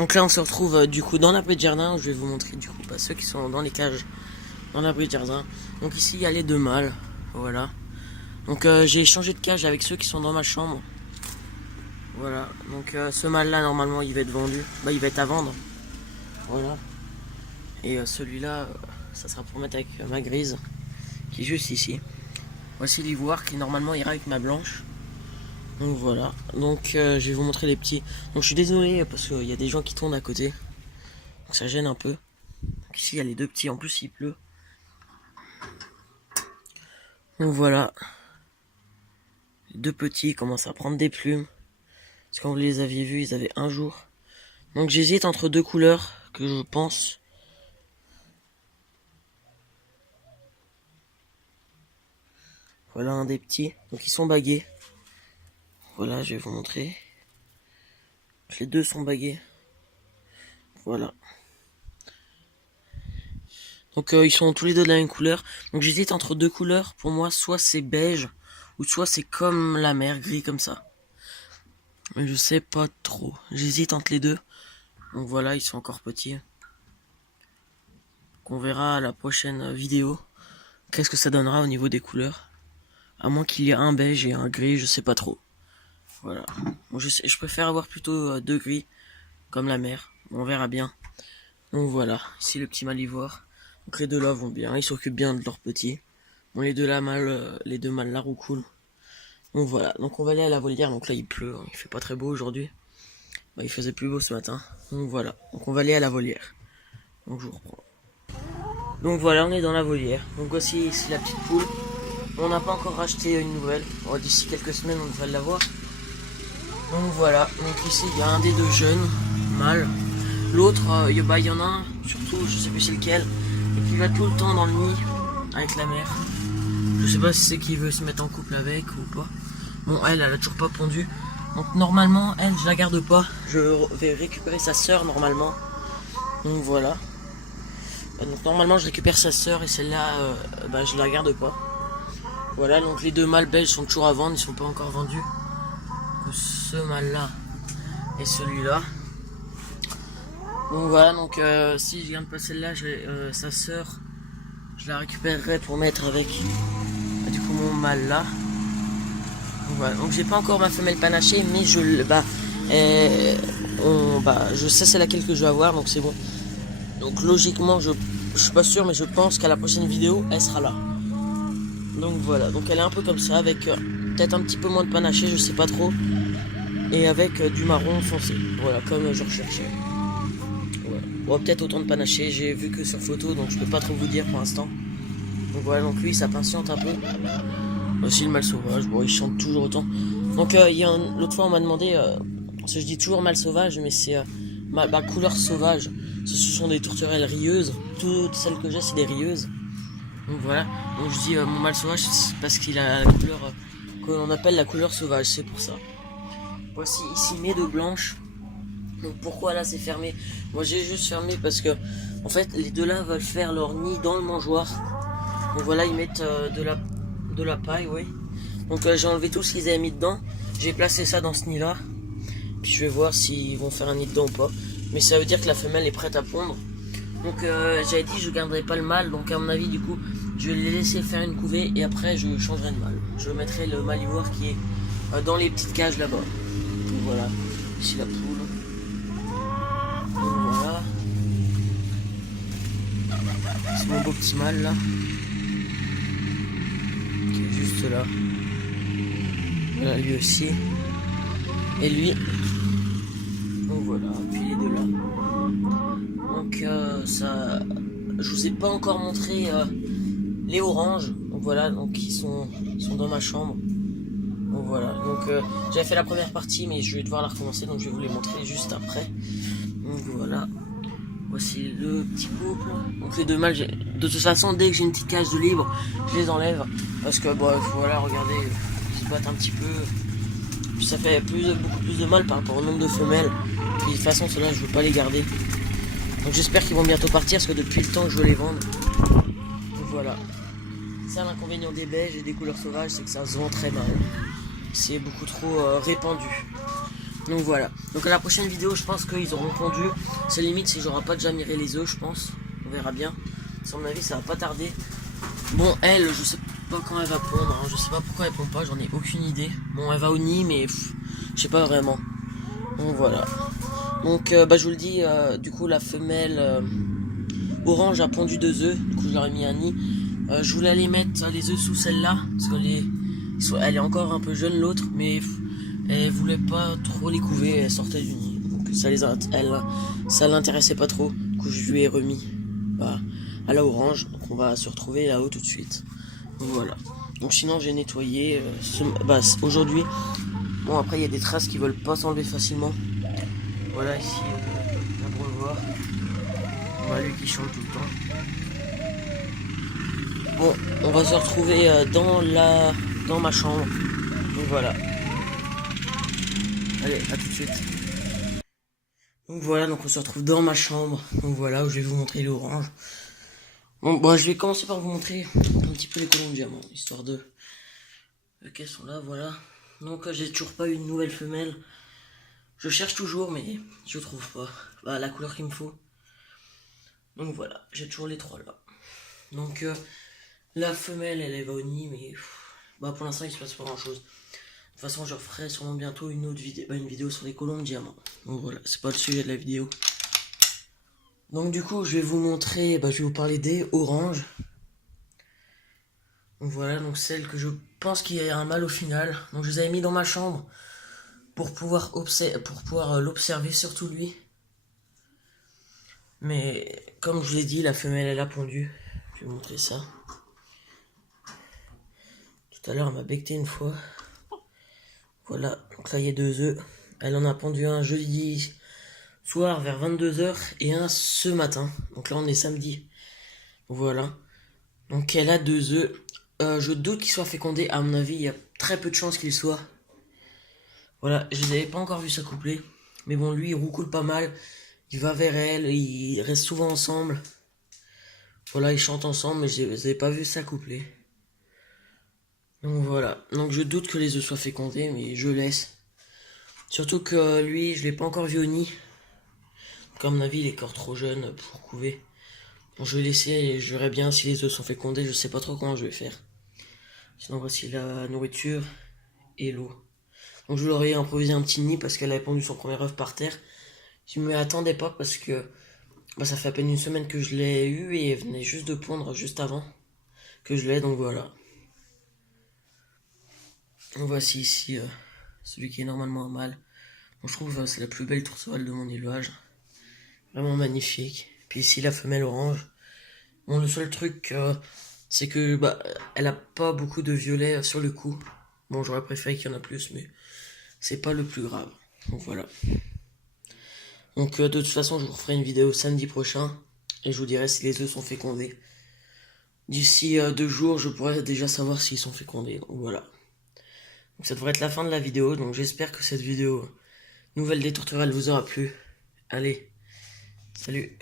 Donc là on se retrouve du coup dans l'abri de jardin. Je vais vous montrer du coup ceux qui sont dans les cages dans l'abri de jardin. Donc ici il y a les deux mâles. Voilà. Donc j'ai changé de cage avec ceux qui sont dans ma chambre. Voilà. Donc ce mâle là normalement il va être vendu. Bah il va être à vendre. Voilà. Et celui-là ça sera pour mettre avec ma grise qui est juste ici. Voici l'ivoire qui normalement ira avec ma blanche. Donc voilà, donc je vais vous montrer les petits. Donc je suis désolé parce qu'il y a des gens qui tournent à côté. Donc ça gêne un peu. Donc ici il y a les deux petits, en plus il pleut. Donc voilà. Les deux petits commencent à prendre des plumes. Parce que quand vous les aviez vus, ils avaient un jour. Donc j'hésite entre deux couleurs que je pense. Voilà un des petits. Donc ils sont bagués. Voilà, je vais vous montrer. Les deux sont bagués. Voilà. Donc ils sont tous les deux de la même couleur. Donc j'hésite entre deux couleurs. Pour moi, soit c'est beige, ou soit c'est comme la mer, gris comme ça. Mais je sais pas trop. J'hésite entre les deux. Donc voilà, ils sont encore petits. On verra à la prochaine vidéo. Qu'est-ce que ça donnera au niveau des couleurs. À moins qu'il y ait un beige et un gris, je sais pas trop. Voilà. Bon, je préfère avoir plutôt deux gris, comme la mer. On verra bien. Donc voilà, ici le petit mâle ivoire. Donc les deux là vont bien, ils s'occupent bien de leurs petits. Bon les deux mâles là roucoulent. Donc voilà, donc on va aller à la volière. Donc là il pleut, hein. Il fait pas très beau aujourd'hui. Bah, il faisait plus beau ce matin. Donc voilà, donc on va aller à la volière. Donc je vous reprends. Donc voilà, on est dans la volière. Donc voici ici la petite poule. On n'a pas encore racheté une nouvelle. Bon, d'ici quelques semaines on devrait l'avoir. Donc voilà, donc ici il y a un des deux jeunes mâles. L'autre, il y en a un, surtout, je sais plus c'est lequel, et qui va tout le temps dans le nid avec la mère. Je sais pas si c'est qui veut se mettre en couple avec ou pas. Bon, elle a toujours pas pondu. Donc normalement, elle, je la garde pas. Je vais récupérer sa sœur normalement. Donc voilà. Donc normalement, je récupère sa sœur et celle-là, je la garde pas. Voilà, donc les deux mâles belges sont toujours à vendre, ils sont pas encore vendus. Donc, ce mâle-là et celui-là. Donc voilà, donc si je garde pas celle-là, sa sœur, je la récupérerai pour mettre avec du coup mon mâle là. Donc voilà, donc j'ai pas encore ma femelle panachée, mais je sais c'est laquelle que je vais avoir, donc c'est bon. Donc logiquement, je suis pas sûr, mais je pense qu'à la prochaine vidéo, elle sera là. Donc voilà, donc elle est un peu comme ça, avec peut-être un petit peu moins de panaché, je sais pas trop, et avec du marron foncé. Voilà, comme je recherchais. Bon, peut-être autant de panaché, j'ai vu que sur photo, donc je peux pas trop vous dire pour l'instant. Donc voilà, donc lui ça patiente un peu. Aussi le mâle sauvage, bon il chante toujours autant. Donc l'autre fois on m'a demandé, parce que je dis toujours mâle sauvage, mais c'est ma couleur sauvage. Ce sont des tourterelles rieuses, toutes celles que j'ai c'est des rieuses. Donc voilà, donc je dis mon mâle sauvage parce qu'il a la couleur que l'on appelle la couleur sauvage, c'est pour ça. Voici ici mes deux blanches. Donc pourquoi là c'est fermé? Moi j'ai juste fermé parce que en fait les deux là veulent faire leur nid dans le mangeoir. Donc voilà, ils mettent de la paille, oui. Donc j'ai enlevé tout ce qu'ils avaient mis dedans. J'ai placé ça dans ce nid là. Puis je vais voir s'ils vont faire un nid dedans ou pas. Mais ça veut dire que la femelle est prête à pondre. Donc j'avais dit je garderai pas le mâle. Donc à mon avis du coup je vais les laisser faire une couvée. Et après je changerai de mâle. Je mettrai le mâle ivoire qui est dans les petites cages là-bas. Donc voilà, ici la poule. Voilà. C'est mon beau petit mâle là. Qui est juste là. Voilà lui aussi. Et lui. Donc voilà, puis les deux là. Donc ça. Je vous ai pas encore montré les oranges. Donc voilà, donc ils sont dans ma chambre. Donc voilà, donc j'avais fait la première partie mais je vais devoir la recommencer, donc je vais vous les montrer juste après. Donc voilà, voici le petit couple. Donc les deux mâles, de toute façon dès que j'ai une petite cage de libre, je les enlève. Parce que voilà, regardez, ils se battent un petit peu. Puis ça fait beaucoup plus de mal par rapport au nombre de femelles. Puis de toute façon ceux-là je veux pas les garder. Donc j'espère qu'ils vont bientôt partir parce que depuis le temps que je veux les vendre. Donc voilà. Ça l'inconvénient des beiges et des couleurs sauvages, c'est que ça se vend très mal. C'est beaucoup trop répandu. Donc voilà. Donc à la prochaine vidéo, je pense qu'ils auront pondu. C'est limite si j'aurai pas déjà miré les œufs, je pense. On verra bien. À mon avis, ça va pas tarder. Bon, elle, je sais pas quand elle va pondre. Hein. Je sais pas pourquoi elle pond pas, j'en ai aucune idée. Bon, elle va au nid, mais je sais pas vraiment. Donc voilà. Donc je vous le dis, du coup la femelle orange a pondu 2 œufs. Du coup je leur ai mis un nid. Je voulais aller mettre les œufs sous celle-là parce elle est encore un peu jeune l'autre, mais elle voulait pas trop les couver. Elle sortait du nid, donc ça l'intéressait pas trop. Du coup je lui ai remis à la orange. Donc on va se retrouver là-haut tout de suite. Donc voilà. Donc sinon j'ai nettoyé aujourd'hui. Bon après il y a des traces qui veulent pas s'enlever facilement. Voilà ici, là pour le voir. On voit lui qui chante tout le temps. Bon, on va se retrouver dans ma chambre. Donc voilà. Allez, à tout de suite. Donc voilà, donc on se retrouve dans ma chambre. Donc voilà, où je vais vous montrer l'orange. Bon, je vais commencer par vous montrer un petit peu les colons de diamant, histoire de qu'elles sont là, voilà. Donc j'ai toujours pas eu une nouvelle femelle. Je cherche toujours, mais je trouve pas la couleur qu'il me faut. Donc voilà, j'ai toujours les 3 là. Donc la femelle, elle va au nid, mais pour l'instant il se passe pas grand chose. De toute façon, je referai sûrement bientôt une autre vidéo, une vidéo sur les colons de diamant. Donc voilà, c'est pas le sujet de la vidéo. Donc du coup, je vais vous montrer, je vais vous parler des oranges. Donc voilà, donc celle que je pense qu'il y a un mâle au final. Donc je les avais mis dans ma chambre pour pouvoir l'observer, surtout lui. Mais comme je vous l'ai dit, la femelle elle a pondu. Je vais vous montrer ça. Tout à l'heure elle m'a becté une fois. Voilà, donc là il y a 2 œufs. Elle en a pondu un jeudi soir vers 22 h et un ce matin. Donc là on est samedi. Voilà. Donc elle a 2 œufs. Je doute qu'il soit fécondé. À mon avis, il y a très peu de chances qu'il soit. Voilà, je les avais pas encore vu s'accoupler. Mais bon, lui il roucoule pas mal. Il va vers elle, ils restent souvent ensemble. Voilà, ils chantent ensemble, mais je les avais pas vu s'accoupler. Donc voilà, donc je doute que les œufs soient fécondés, mais je laisse. Surtout que lui, je l'ai pas encore vu au nid. Donc à mon avis, il est encore trop jeune pour couver. Bon, je vais laisser et je verrai bien si les œufs sont fécondés, je sais pas trop comment je vais faire. Sinon voici la nourriture et l'eau. Donc je leur ai improvisé un petit nid parce qu'elle avait pondu son premier œuf par terre. Je ne m'y attendais pas parce que ça fait à peine une semaine que je l'ai eu et elle venait juste de pondre juste avant que je l'ai, donc voilà. Donc voici ici celui qui est normalement un mâle. Bon, je trouve que c'est la plus belle tourterelle de mon élevage. Vraiment magnifique. Puis ici la femelle orange. Bon, le seul truc c'est que elle a pas beaucoup de violet sur le cou. Bon, j'aurais préféré qu'il y en a plus, mais c'est pas le plus grave. Donc voilà. Donc de toute façon, je vous referai une vidéo samedi prochain et je vous dirai si les œufs sont fécondés. D'ici 2 jours, je pourrai déjà savoir s'ils sont fécondés. Donc voilà. Donc ça devrait être la fin de la vidéo. Donc j'espère que cette vidéo nouvelle des tourterelles vous aura plu. Allez, salut.